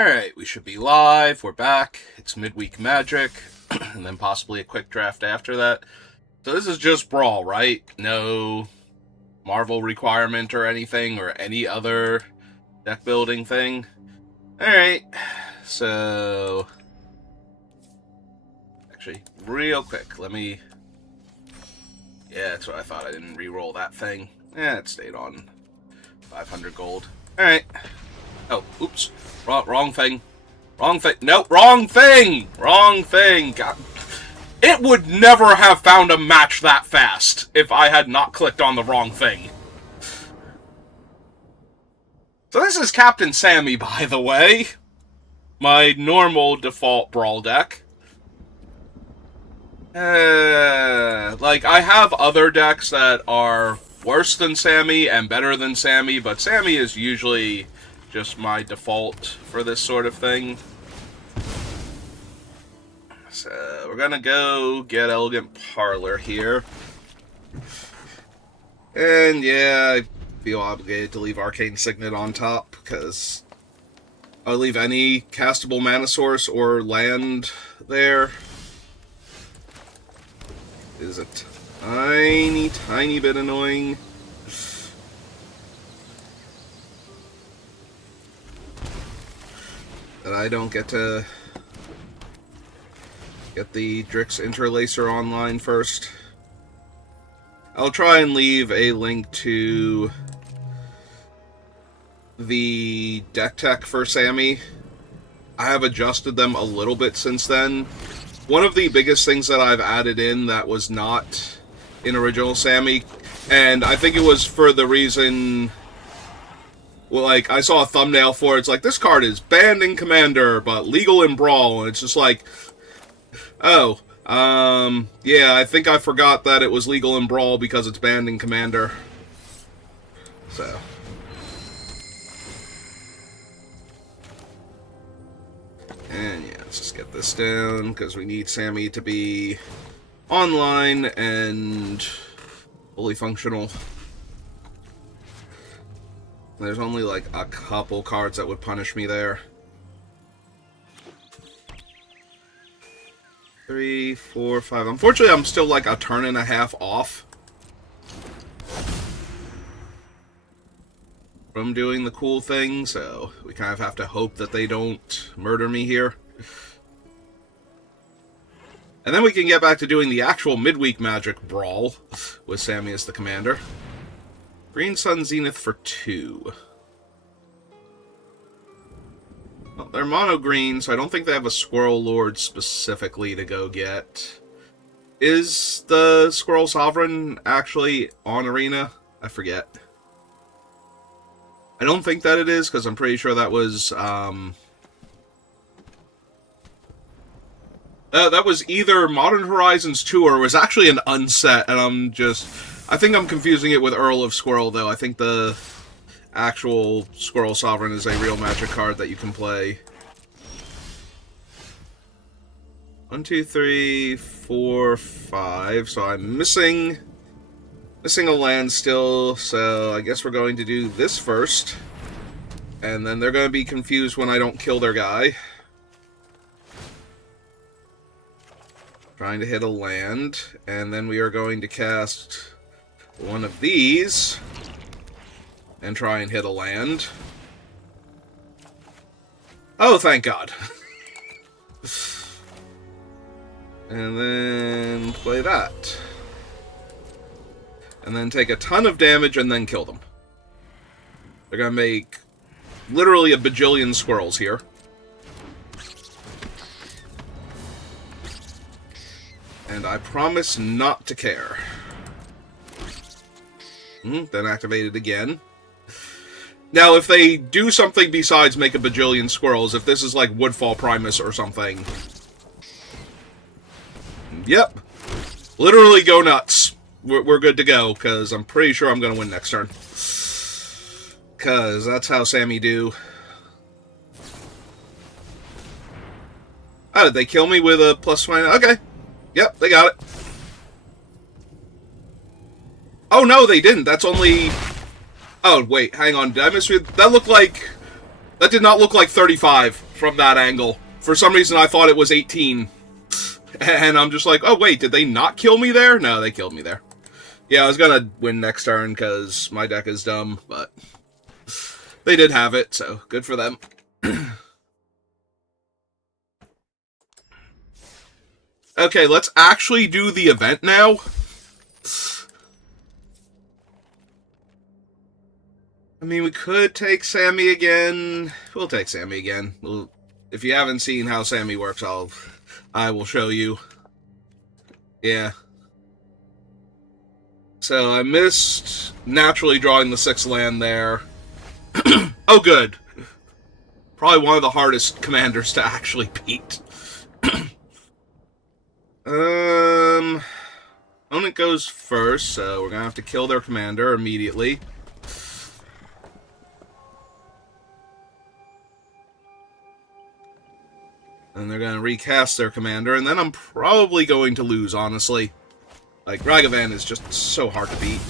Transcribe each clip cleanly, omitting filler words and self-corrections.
Alright, we should be live. We're back. It's Midweek Magic, and then possibly a quick draft after that. So this is just Brawl, right? No Marvel requirement or anything, or any other deck building thing. Alright, so... Actually, real quick, let me... Yeah, that's what I thought. I didn't re-roll that thing. It stayed on 500 gold. Alright. Oh, oops. Wrong thing. Wrong thing. No, wrong thing! Wrong thing! God. It would never have found a match that fast if I had not clicked on the wrong thing. So this is Captain Sammy, by the way. My normal default Brawl deck. I have other decks that are worse than Sammy and better than Sammy, but Sammy is usually just my default for this sort of thing. So we're gonna go get Elegant Parlor here. And yeah, I feel obligated to leave Arcane Signet on top, because I'll leave any castable mana source or land there. It is a tiny bit annoying. That I don't get to get the Drix Interlacer online first. I'll try and leave a link to the deck tech for Sammy. I have adjusted them a little bit since then. One of the biggest things that I've added in that was not in original Sammy, and I think it was for the reason... Well, like, I saw a thumbnail for it. It's like, this card is banned in Commander, but legal in Brawl. And it's just like, oh, yeah, I think I forgot that it was legal in Brawl because it's banned in Commander. So. And yeah, let's just get this down, because we need Sammy to be online and fully functional. There's only like a couple cards that would punish me there. 3, 4, 5. Unfortunately, I'm still like a turn and a half off from doing the cool thing, so we kind of have to hope that they don't murder me here. And then we can get back to doing the actual Midweek Magic Brawl with Sammy as the commander. Green Sun Zenith for 2. Well, they're mono green, so I don't think they have a Squirrel Lord specifically to go get. Is the Squirrel Sovereign actually on Arena? I forget. I don't think that it is, because I'm pretty sure that was, that was either Modern Horizons 2 or it was actually an unset, and I think I'm confusing it with Earl of Squirrel, though. I think the actual Squirrel Sovereign is a real Magic card that you can play. 1, 2, 3, 4, 5. So I'm missing a land still, so I guess we're going to do this first. And then they're going to be confused when I don't kill their guy. Trying to hit a land, and then we are going to cast one of these and try and hit a land. Oh, thank God. And then play that. And then take a ton of damage and then kill them. They're going to make literally a bajillion squirrels here. And I promise not to care. Then activate it again. Now, if they do something besides make a bajillion squirrels, if this is like Woodfall Primus or something... Yep. Literally go nuts. We're good to go, because I'm pretty sure I'm going to win next turn. Because that's how Sammy do. Oh, did they kill me with a +20? Okay. Yep, they got it. Oh, no, they didn't. That's only... Oh, wait, hang on. Did I misread? That looked like That did not look like 35 from that angle. For some reason, I thought it was 18. And I'm just like, oh, wait, did they not kill me there? No, they killed me there. Yeah, I was going to win next turn because my deck is dumb, but they did have it, so good for them. Okay, let's actually do the event now. I mean, we could take Sammy again. We'll take Sammy again. If you haven't seen how Sammy works, I will show you. Yeah. So I missed naturally drawing the 6th land there. Oh, good. Probably one of the hardest commanders to actually beat. Opponent goes first, so we're gonna have to kill their commander immediately. And they're gonna recast their commander, and then I'm probably going to lose, honestly. Like, Ragavan is just so hard to beat.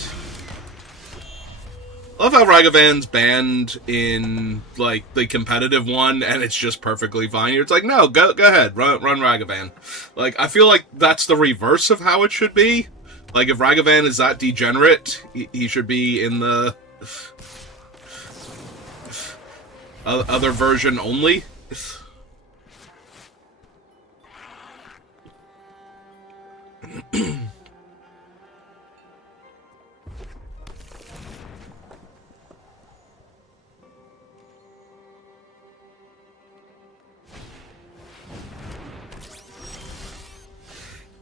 I love how Ragavan's banned in, like, the competitive one, and it's just perfectly fine. It's like, no, go ahead, run Ragavan. Like, I feel like that's the reverse of how it should be. Like, if Ragavan is that degenerate, he should be in the other version only.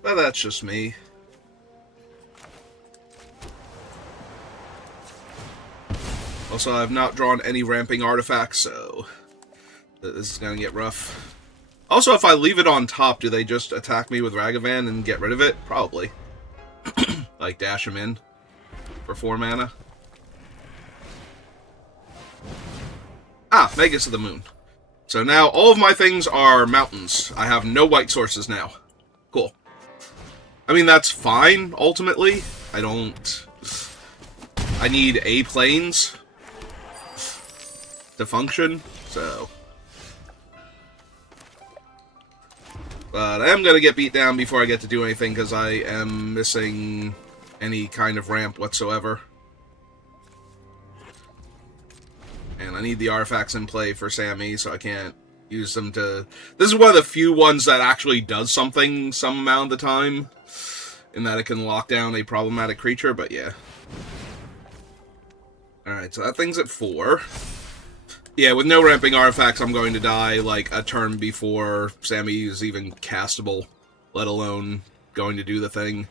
But that's just me. Also, I've not drawn any ramping artifacts, so this is gonna get rough. Also, if I leave it on top, do they just attack me with Ragavan and get rid of it? Probably. Like, dash him in for 4 mana. Ah, Magus of the Moon. So now all of my things are mountains. I have no white sources now. Cool. I mean, that's fine, ultimately. I need A planes to function, so... But I am going to get beat down before I get to do anything, because I am missing any kind of ramp whatsoever. And I need the artifacts in play for Sammy, so I can't use them to... This is one of the few ones that actually does something some amount of the time, in that it can lock down a problematic creature, but yeah. Alright, so that thing's at 4. Yeah, with no ramping artifacts, I'm going to die, like, a turn before Sammy is even castable, let alone going to do the thing.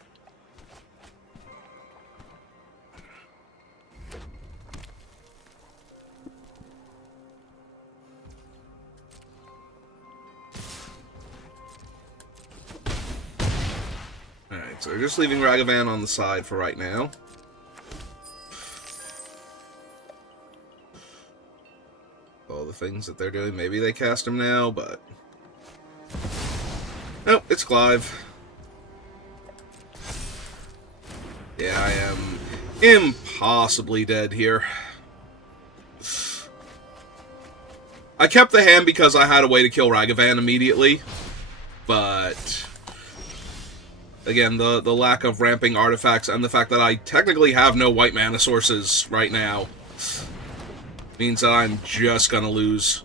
Alright, so we're just leaving Ragavan on the side for right now. All the things that they're doing. Maybe they cast him now, but... Nope, it's Clive. Yeah, I am impossibly dead here. I kept the hand because I had a way to kill Ragavan immediately, but... Again, the lack of ramping artifacts and the fact that I technically have no white mana sources right now means that I'm just gonna lose.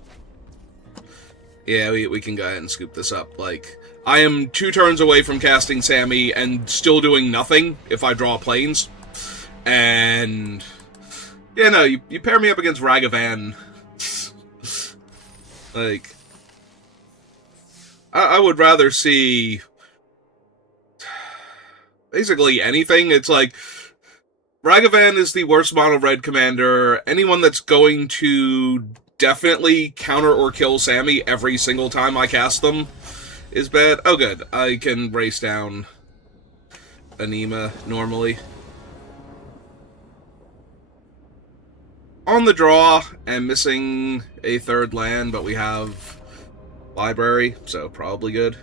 Yeah, we can go ahead and scoop this up. Like, I am 2 turns away from casting Sammy and still doing nothing if I draw planes. And... yeah, no, you pair me up against Ragavan. Like... I would rather see... basically anything. It's like... Ragavan is the worst mono red commander. Anyone that's going to definitely counter or kill Sammy every single time I cast them is bad. Oh, good. I can race down Anima normally. On the draw, and missing a 3rd land, but we have library, so probably good.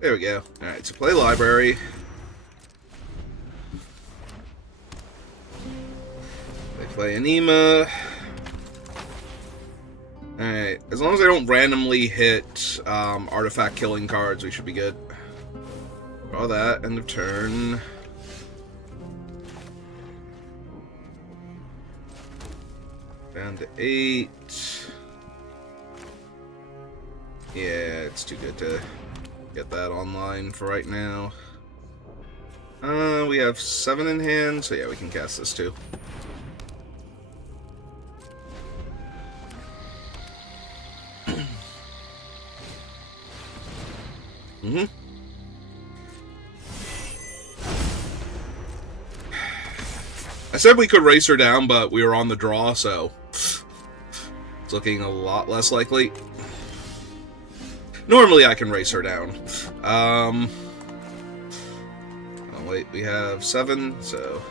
There we go. Alright, so play library. They play Anima. Alright, as long as they don't randomly hit artifact killing cards, we should be good. Draw that, end of turn. Down to 8. Yeah, it's too good to get that online for right now. We have 7 in hand, so yeah, we can cast this too. I said we could race her down, but we were on the draw, so it's looking a lot less likely. Normally I can race her down. Oh wait, we have 7, so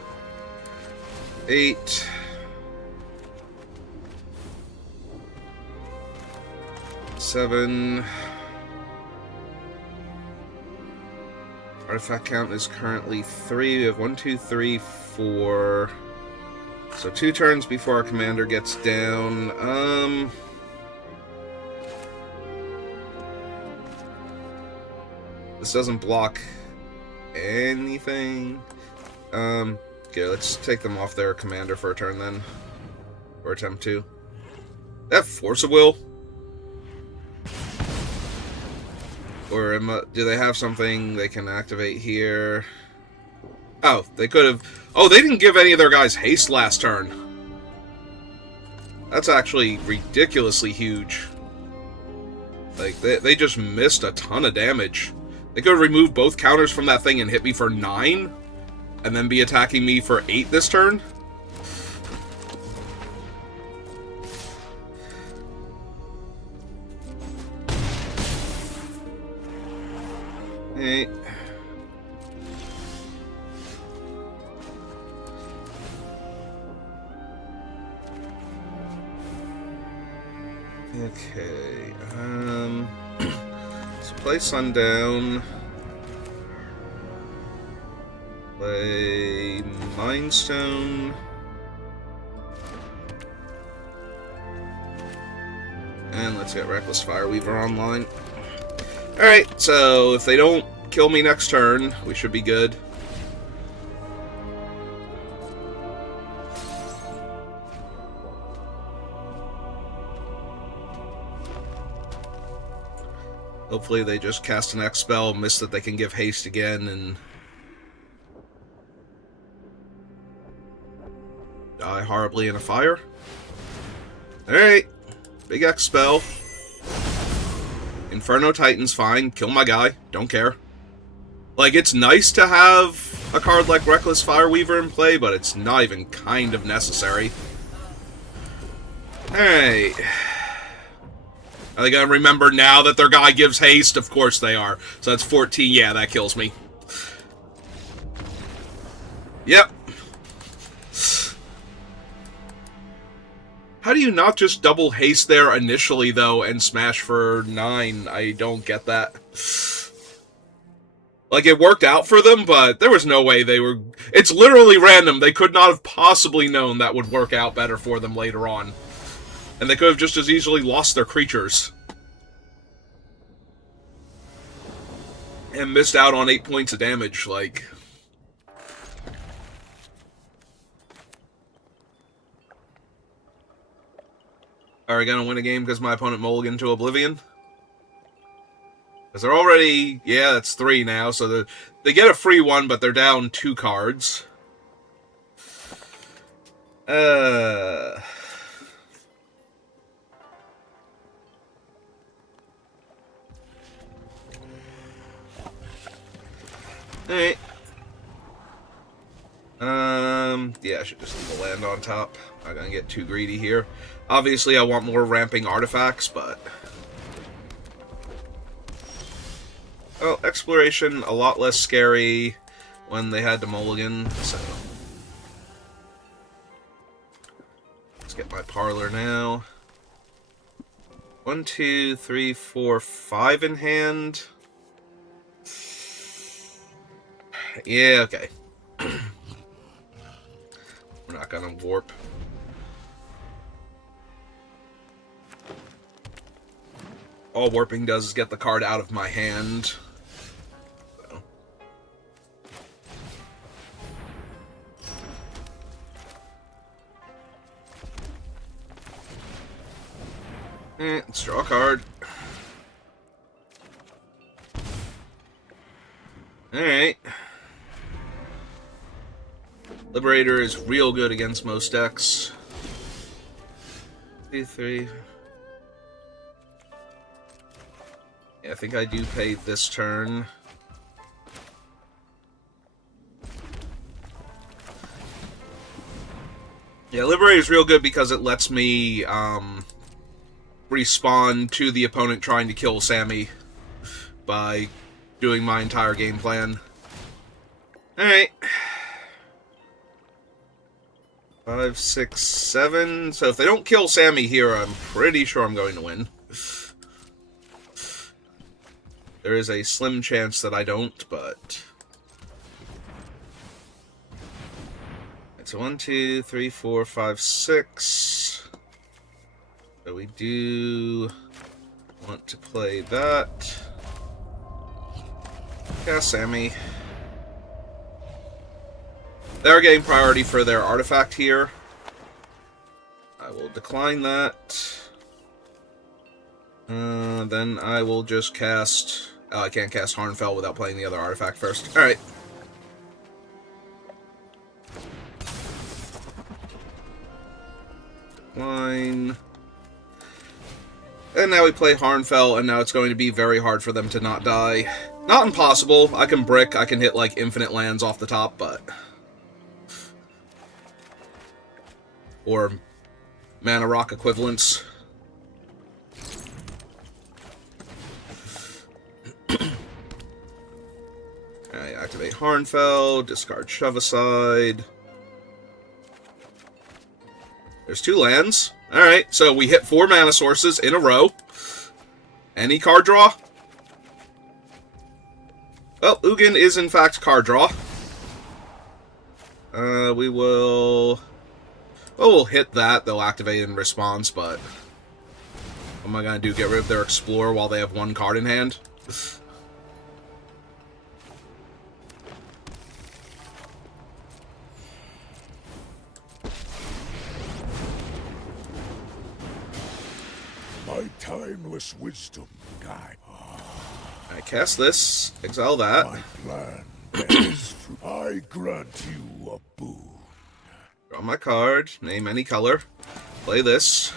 8. 7. Artifact count is currently 3. We have 1, 2, 3, 4. So 2 turns before our commander gets down. This doesn't block anything. Okay, let's take them off their commander for a turn then. Or attempt to. They have Force of Will? Or do they have something they can activate here? Oh, they could have... Oh, they didn't give any of their guys haste last turn. That's actually ridiculously huge. Like, they just missed a ton of damage. They could have removed both counters from that thing and hit me for 9, and then be attacking me for 8 this turn. Hey. Okay, let's play Sundown. Play Mindstone. And let's get Reckless Fireweaver online. Alright, so if they don't kill me next turn, we should be good. Hopefully they just cast an X spell, miss that they can give haste again, and die horribly in a fire. Alright, big X spell. Inferno Titan's fine, kill my guy, don't care. Like, it's nice to have a card like Reckless Fireweaver in play, but it's not even kind of necessary. Alright. Are they gonna remember now that their guy gives haste? Of course they are. So that's 14. Yeah, that kills me. Yep. How do you not just double haste there initially, though, and smash for 9? I don't get that. Like, it worked out for them, but there was no way they were... It's literally random. They could not have possibly known that would work out better for them later on. And they could have just as easily lost their creatures. And missed out on 8 points of damage, like... Are we gonna win a game because my opponent mulliganed to Oblivion? Because they're already... Yeah, that's 3 now, so they get a free one, but they're down 2 cards. Alright. Yeah, I should just leave the land on top. I'm not gonna get too greedy here. Obviously, I want more ramping artifacts, but... Well, exploration, a lot less scary when they had to mulligan, so... Let's get my parlor now. 1, 2, 3, 4, 5 in hand. Yeah, okay. We're not gonna warp. All warping does is get the card out of my hand. So. Let's draw a card. Alright. Liberator is real good against most decks. 2, 3. Yeah, I think I do pay this turn. Yeah, Liberator is real good because it lets me respawn to the opponent trying to kill Sammy by doing my entire game plan. Alright. 5, 6, 7. So if they don't kill Sammy here, I'm pretty sure I'm going to win. There is a slim chance that I don't, but... It's 1, 2, 3, 4, 5, 6. So we do want to play that. Yeah, Sammy. They're getting priority for their artifact here. I will decline that. Then I will just cast... Oh, I can't cast Harnfell without playing the other artifact first. Alright. Line. And now we play Harnfell, and now it's going to be very hard for them to not die. Not impossible. I can brick, I can hit, like, infinite lands off the top, but... Or mana rock equivalents. Alright, activate Harnfell, discard Shove Aside. There's 2 lands. Alright, so we hit 4 mana sources in a row. Any card draw? Well, Ugin is in fact card draw. We will... Well, we'll hit that. They'll activate in response, but... What am I going to do? Get rid of their Explorer while they have 1 card in hand? My timeless wisdom guide. I cast this, exile that. My plan is I grant you a boon. Draw my card, name any color, play this,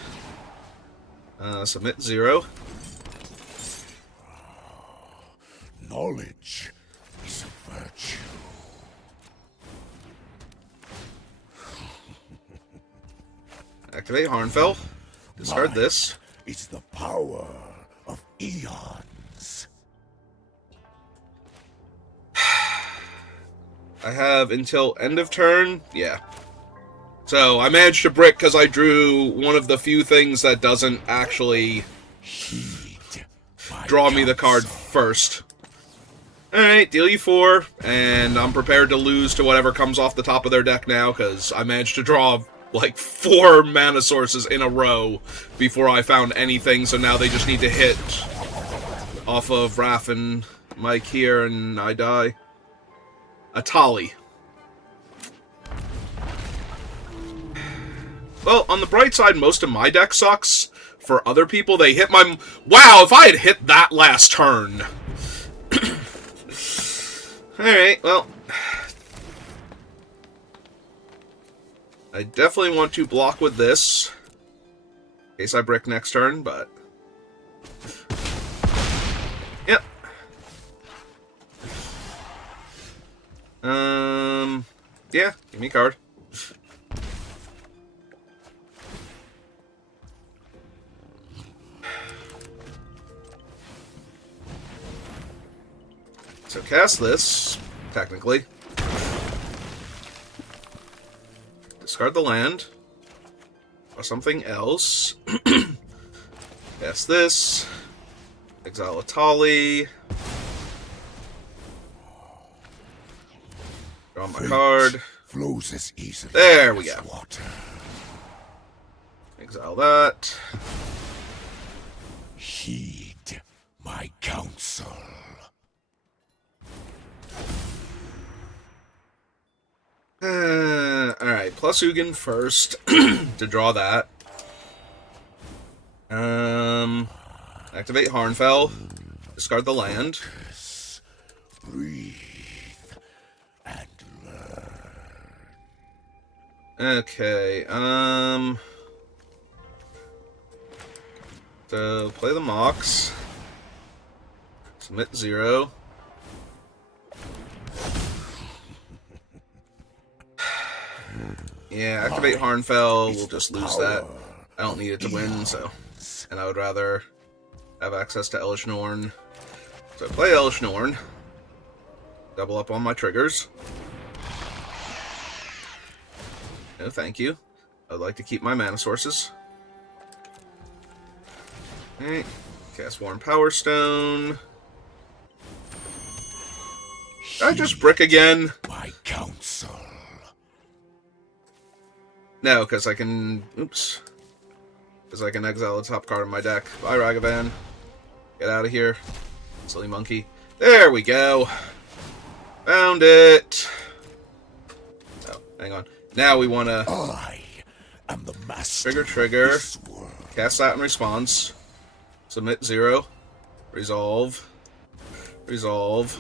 submit 0. Knowledge is a virtue. Activate Harnfell, discard this. It's the power of eons. I have until end of turn, yeah. So I managed to brick because I drew one of the few things that doesn't actually draw me the card first. Alright, deal you 4, and I'm prepared to lose to whatever comes off the top of their deck now, because I managed to draw like 4 mana sources in a row before I found anything, so now they just need to hit off of Raph and Mike here, and I die. Atali. Well, on the bright side, most of my deck sucks. For other people, they hit my... Wow, if I had hit that last turn... Alright, well... I definitely want to block with this. In case I brick next turn, but... Yep. Yeah, give me a card. So cast this, technically. Discard the land. Or something else. Cast this. Exile Atali. Draw my Fate card. flows as easily There we as go. water. Exile that. Heed my counsel. Alright, plus Ugin first to draw that. Activate Harnfell. Discard the land. Breathe and learn. Okay, so play the Mox. Submit 0. Yeah, activate Harnfell. We'll just lose that. I don't need it to win, so. And I would rather have access to Elish Norn. So play Elish Norn. Double up on my triggers. No, thank you. I would like to keep my mana sources. Alright. Cast Warm Power Stone. Did I just brick again? My counsel. No, because I can... Oops. Because I can exile the top card of my deck. Bye, Ragavan. Get out of here. Silly monkey. There we go. Found it. Oh, hang on. Now we want to... I am the master. Trigger. This world. Cast that in response. Submit 0. Resolve. Resolve.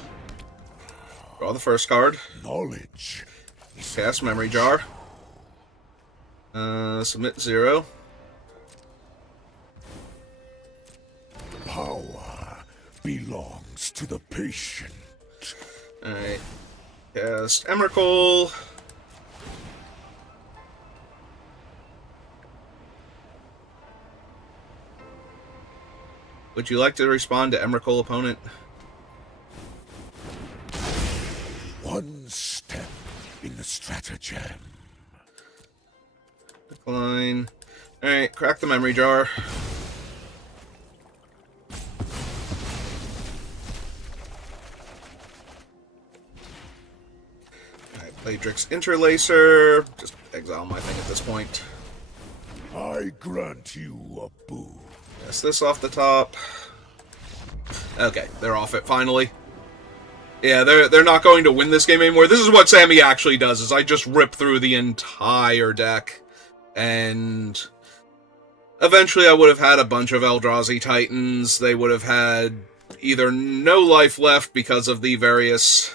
Draw the first card. Knowledge. Cast Memory Jar. Submit 0. Power belongs to the patient. Alright. Cast Emrakul. Would you like to respond to Emrakul, opponent? One step in the stratagem. Decline. Alright, crack the Memory Jar. Alright, play Drix Interlacer. Just exile my thing at this point. I grant you a boon. Cast this off the top. Okay, they're off it finally. Yeah, they're not going to win this game anymore. This is what Sammy actually does, is I just rip through the entire deck. And eventually I would have had a bunch of Eldrazi Titans. They would have had either no life left because of the various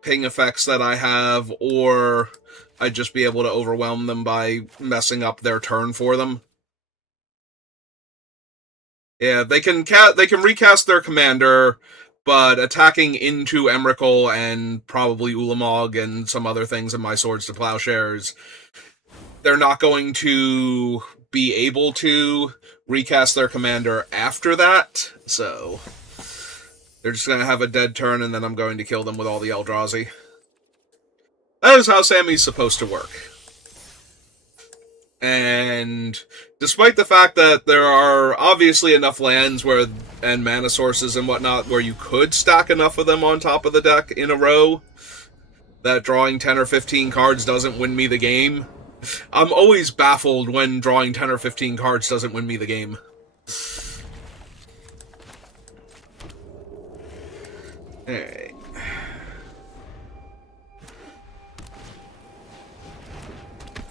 ping effects that I have, or I'd just be able to overwhelm them by messing up their turn for them. Yeah, they can recast their commander, but attacking into Emrakul and probably Ulamog and some other things in my Swords to Plowshares, they're not going to be able to recast their commander after that, so they're just going to have a dead turn, and then I'm going to kill them with all the Eldrazi. That is how Sammy's supposed to work. And despite the fact that there are obviously enough lands where and mana sources and whatnot where you could stack enough of them on top of the deck in a row, that drawing 10 or 15 cards doesn't win me the game. I'm always baffled when drawing 10 or 15 cards doesn't win me the game. Alright.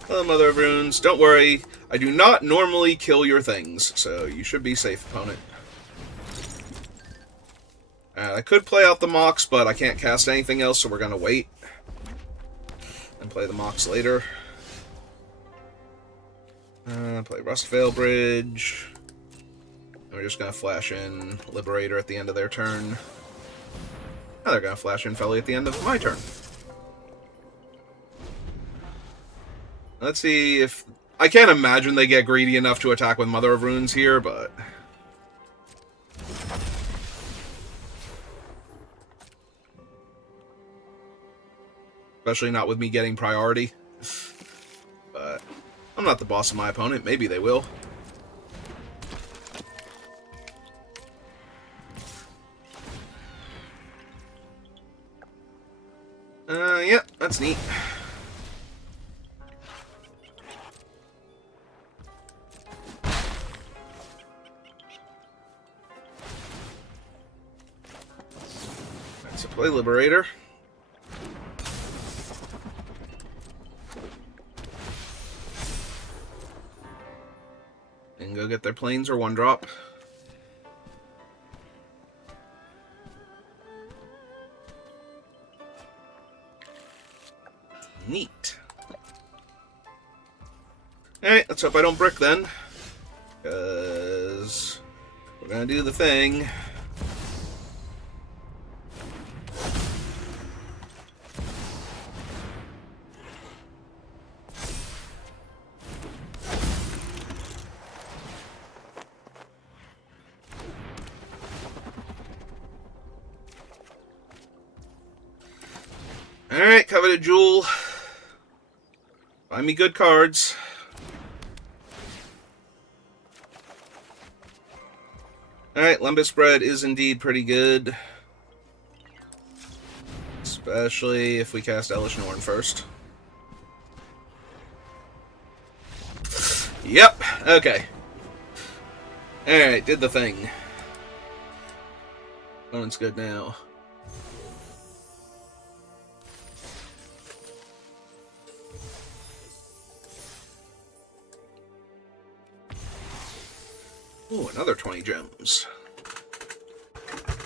Hello, Mother of Runes. Don't worry, I do not normally kill your things, so you should be safe, opponent. I could play out the Mox, but I can't cast anything else, so we're going to wait. And play the Mox later. Play Rustvale Bridge. And we're just going to flash in Liberator at the end of their turn. Now they're going to flash in Felly at the end of my turn. Let's see if... I can't imagine they get greedy enough to attack with Mother of Runes here, but... Especially not with me getting priority. But I'm not the boss of my opponent. Maybe they will. That's neat. That's a play Liberator. And go get their planes or 1-drop. Neat. Alright, let's hope I don't brick then. Because we're gonna do the thing. Alright, Coveted Jewel. Find me good cards. Alright, Lembas Spread is indeed pretty good. Especially if we cast Elish Norn first. Yep, okay. Alright, did the thing. Opponent's good now. Ooh, another 20 gems.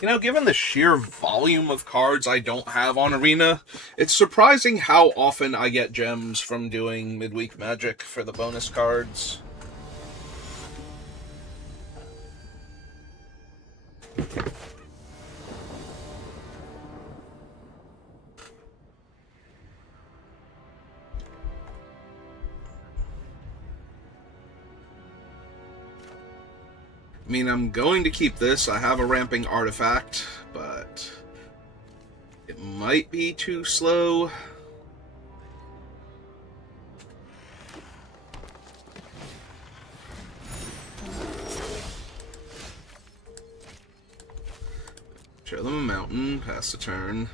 You know, given the sheer volume of cards I don't have on Arena, it's surprising how often I get gems from doing Midweek Magic for the bonus cards. I mean, I'm going to keep this. I have a ramping artifact, but it might be too slow. Show them a mountain, pass the turn.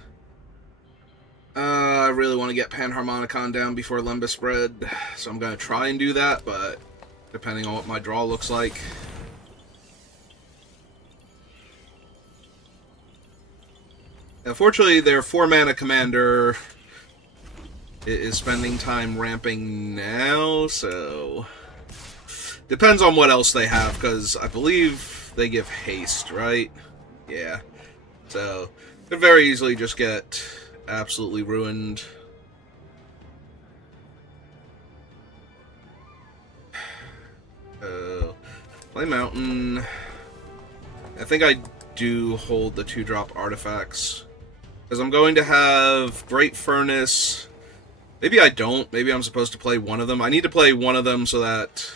I really want to get Panharmonicon down before Lembas Spread, so I'm going to try and do that, but depending on what my draw looks like. Unfortunately, their 4-mana commander is spending time ramping now, so depends on what else they have, because I believe they give haste, right? Yeah. So, could very easily just get absolutely ruined. Play Mountain. I think I do hold the 2-drop artifacts. Because I'm going to have Great Furnace. Maybe I don't. Maybe I'm supposed to play one of them. I need to play one of them so that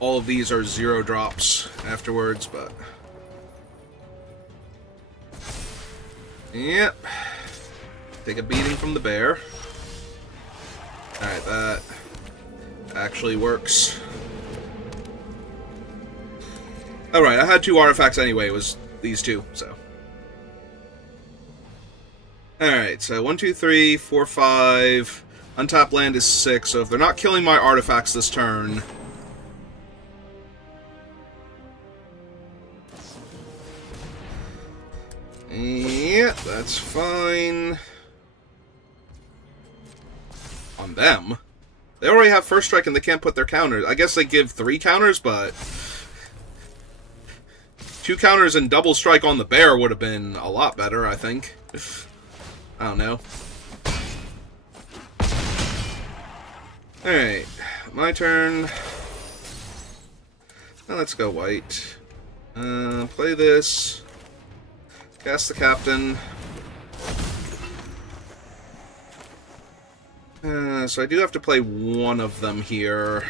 all of these are 0 drops afterwards, but... Yep. Take a beating from the bear. Alright, that actually works. Alright, I had 2 artifacts anyway. It was these 2, so... Alright, so 1, 2, 3, 4, 5. Untapped land is 6, so if they're not killing my artifacts this turn... Yeah, that's fine. On them. They already have first strike and they can't put their counters. I guess they give 3 counters, but... 2 counters and double strike on the bear would have been a lot better, I think. I don't know. Alright, my turn. Now let's go white. Play this. Cast the captain. So I do have to play one of them here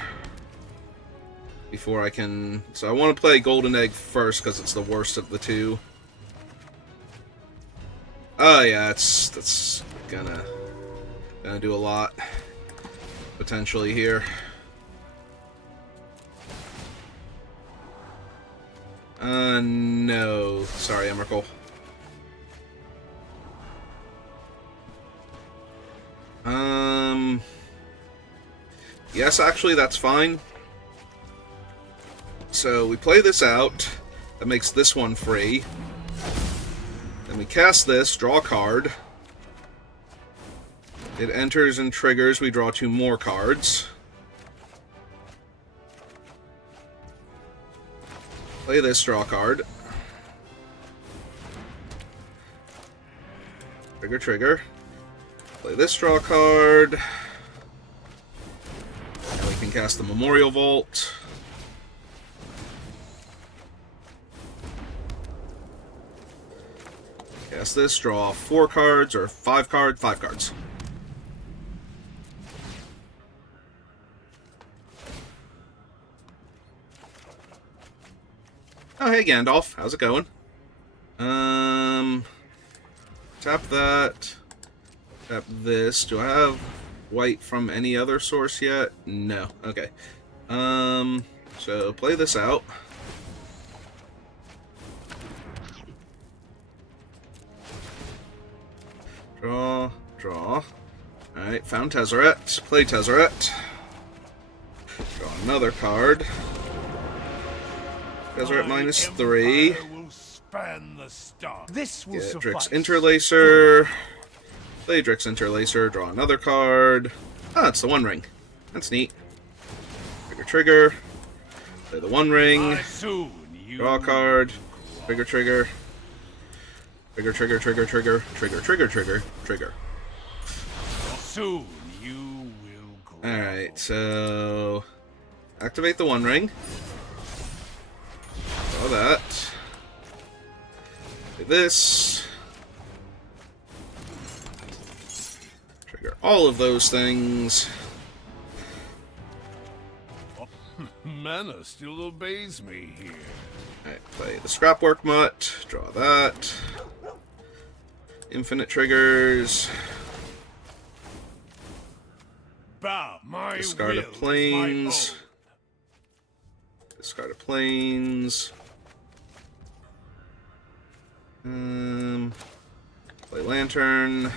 before I can... So I want to play Golden Egg first because it's the worst of the 2. Oh yeah, that's gonna do a lot potentially here. No, sorry, Emrakul. Yes, actually, that's fine. So we play this out. That makes this one free. Then we cast this, draw a card. It enters and triggers. We draw 2 more cards. Play this, draw a card. Trigger, trigger. Play this, draw a card. And we can cast the Memorial Vault. Cast this, draw 4 cards, or 5 cards, 5 cards. Oh, hey Gandalf, how's it going? Tap that. Tap this. Do I have white from any other source yet? No. Okay. So play this out. Draw, draw. Alright, found Tezzeret. Play Tezzeret. Draw another card. Tezzeret -3. This will Get suffice. Drix Interlacer. Play Drix Interlacer. Draw another card. Ah, it's the One Ring. That's neat. Trigger, trigger. Play the One Ring. Draw a card. Trigger, trigger. Trigger, trigger, trigger, trigger. Trigger, trigger, trigger, trigger. Soon you will grow. Alright, so... activate the One Ring. Draw that. Play this. Trigger all of those things. Mana still obeys me here. Alright, play the Scrapwork Mutt. Draw that. Infinite triggers. Bow, my Discard will of is planes. my own. Discard of planes. Play Lantern.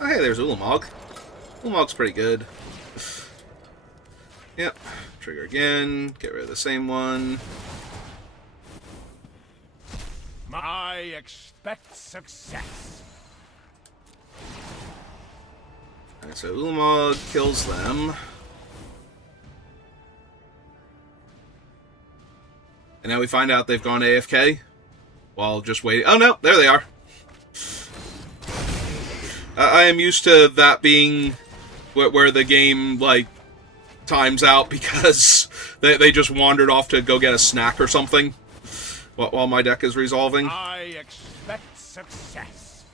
Oh, hey, there's Ulamog. Ulamog's pretty good. Yep. Trigger again. Get rid of the same one. I expect success. Alright, so Ulamog kills them. And now we find out they've gone AFK while just waiting. Oh no, there they are. I am used to that being where the game, like, times out because they just wandered off to go get a snack or something while my deck is resolving. I expect success.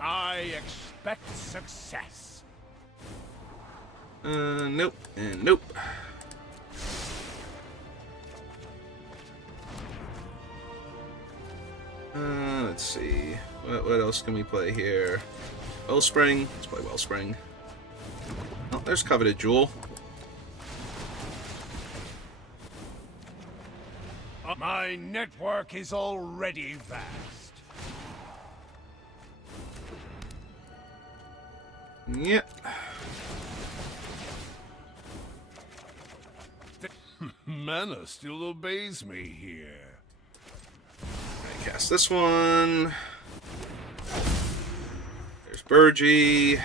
I expect success. Nope, and nope. Let's see. What else can we play here? Wellspring. Let's play Wellspring. Oh, there's Coveted Jewel. My network is already vast. Yep. Mana still obeys me here. I cast this one. There's Burgee.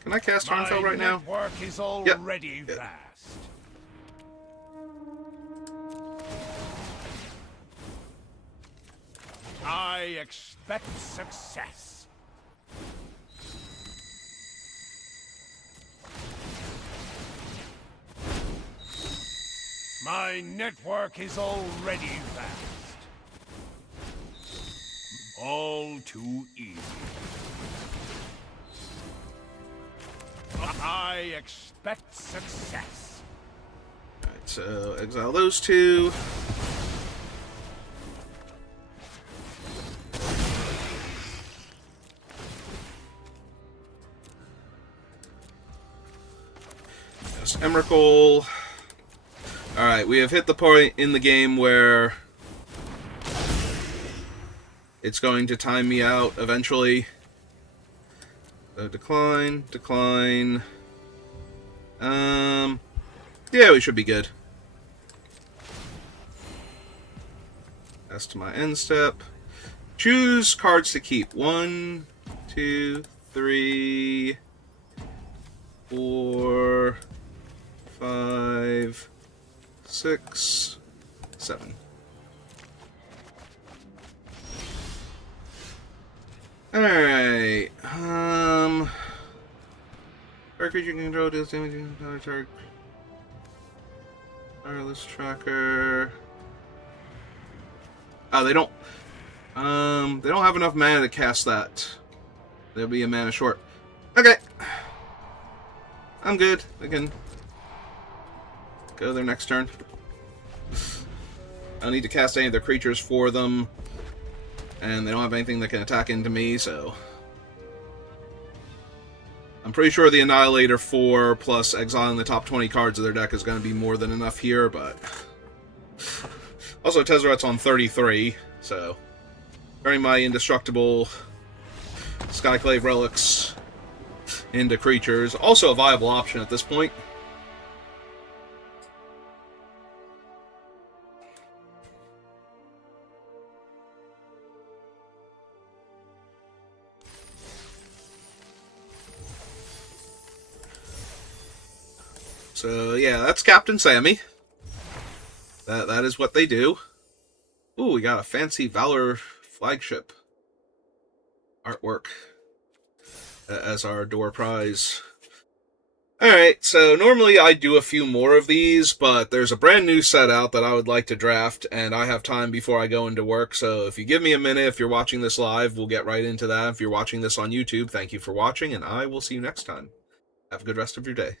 Can I cast Harnfell right now? My network is already vast. I expect success. My network is already vast. All too easy. I expect success. Alright, so exile those two. Just Emrakul. Alright, we have hit the point in the game where it's going to time me out eventually. So decline, decline. Yeah, we should be good. That's to my end step. Choose cards to keep. 1, 2, 3, 4, 5, 6, 7. Alright. Target creature can control deals damage to another target. Wireless tracker. Oh, they don't have enough mana to cast that. They'll be a mana short. Okay. I'm good. I can go their next turn. I don't need to cast any of their creatures for them. And they don't have anything that can attack into me, so... I'm pretty sure the Annihilator 4 plus exiling the top 20 cards of their deck is going to be more than enough here, but... Also, Tezzeret's on 33, so... Turning my indestructible Skyclave Relics into creatures. Also a viable option at this point. So, yeah, that's Captain Sammy. That is what they do. Ooh, we got a fancy Valor flagship artwork as our door prize. Alright, so normally I do a few more of these, but there's a brand new set out that I would like to draft, and I have time before I go into work, so if you give me a minute, if you're watching this live, we'll get right into that. If you're watching this on YouTube, thank you for watching, and I will see you next time. Have a good rest of your day.